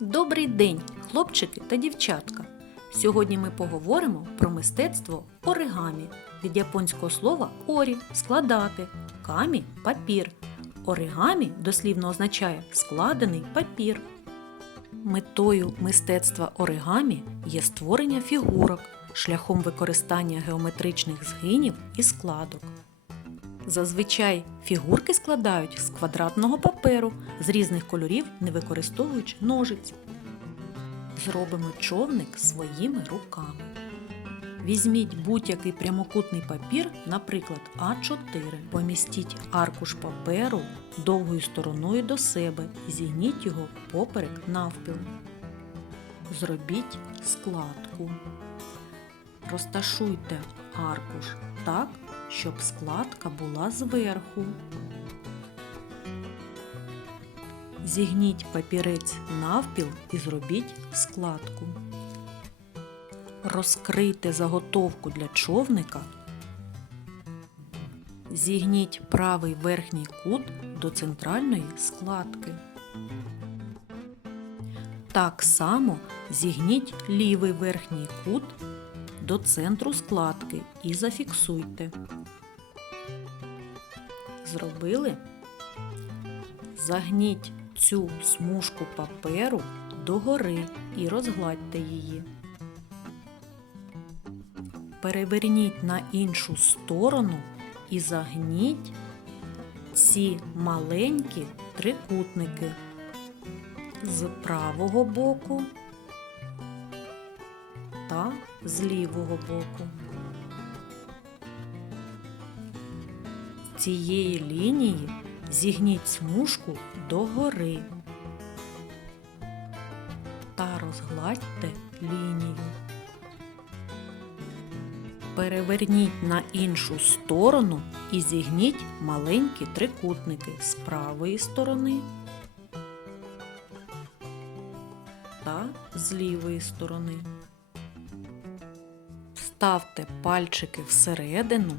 Добрий день, хлопчики та дівчатка! Сьогодні ми поговоримо про мистецтво оригамі від японського слова орі складати, камі папір. Оригамі дослівно означає складений папір. Метою мистецтва оригамі є створення фігурок шляхом використання геометричних згинів і складок. Зазвичай фігурки складають з квадратного паперу з різних кольорів, не використовуючи ножиць. Зробимо човник своїми руками. Візьміть будь-який прямокутний папір, наприклад, А4. Помістіть аркуш паперу довгою стороною до себе і зігніть його поперек навпіл. Зробіть складку. Розташуйте аркуш так, щоб складка була зверху. Зігніть папірець навпіл і зробіть складку. Розкрийте заготовку для човника. Зігніть правий верхній кут до центральної складки. Так само зігніть лівий верхній кут до центру складки і зафіксуйте. Зробили? Загніть цю смужку паперу догори і розгладьте її. Переверніть на іншу сторону і загніть ці маленькі трикутники з правого боку та з лівого боку. З цієї лінії зігніть смужку догори та розгладьте лінію. Переверніть на іншу сторону і зігніть маленькі трикутники з правої сторони та з лівої сторони. Вставте пальчики всередину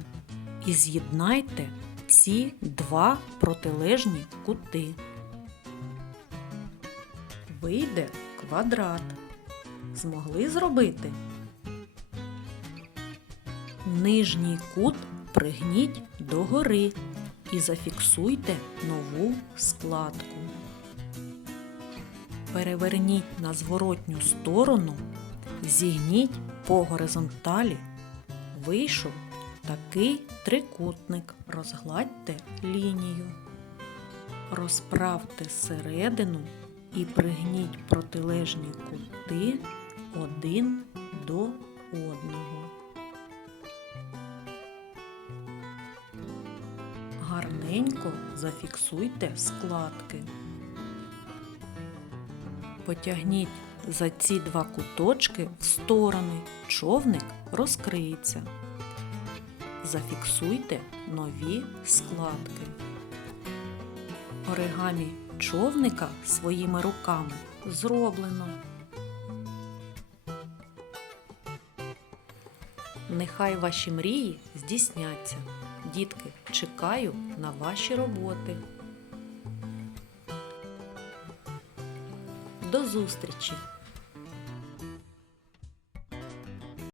і з'єднайте ці два протилежні кути. Вийде квадрат. Змогли зробити? Нижній кут пригніть догори і зафіксуйте нову складку. Переверніть на зворотню сторону, зігніть по горизонталі. Вийшов такий трикутник. Розгладьте лінію. Розправте середину і пригніть протилежні кути один до одного. Гарненько зафіксуйте складки. Потягніть за ці два куточки в сторони. Човник розкриється. Зафіксуйте нові складки. Оригамі човника своїми руками зроблено. Нехай ваші мрії здійсняться. Дітки, чекаю на ваші роботи. До зустрічі!